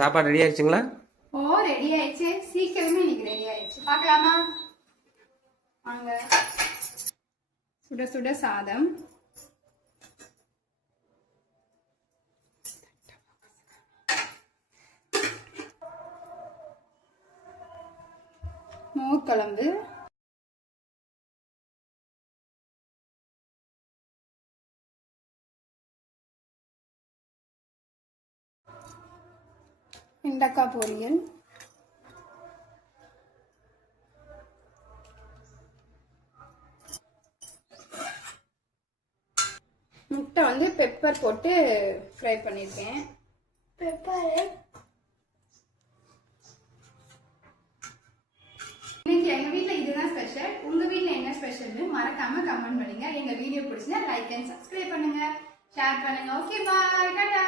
சாப்பாடு ரெடி ஆயிடுச்சுங்களா? ஓ ரெடி ஆயிடுச்சு. சீக்கிரமே இன்னைக்கு ரெடி ஆயிடுச்சு. பார்க்கலாமா? வாங்க. சுட சுட சாதம், மோர் குழம்பு, வெண்டைக்காய் பொரியல், முட்டை வந்து பெப்பர் போட்டு ஃப்ரை பண்ணியிருக்கேன். இன்னைக்கு எங்க வீட்ல இதுதான் ஸ்பெஷல். உங்க வீட்ல என்ன ஸ்பெஷல்னு மறக்காம கமெண்ட் பண்ணுங்க. எங்க வீடியோ பிடிச்சினா லைக் அண்ட் சப்ஸ்கிரைப் பண்ணுங்க, ஷேர் பண்ணுங்க. Okay bye, Tata.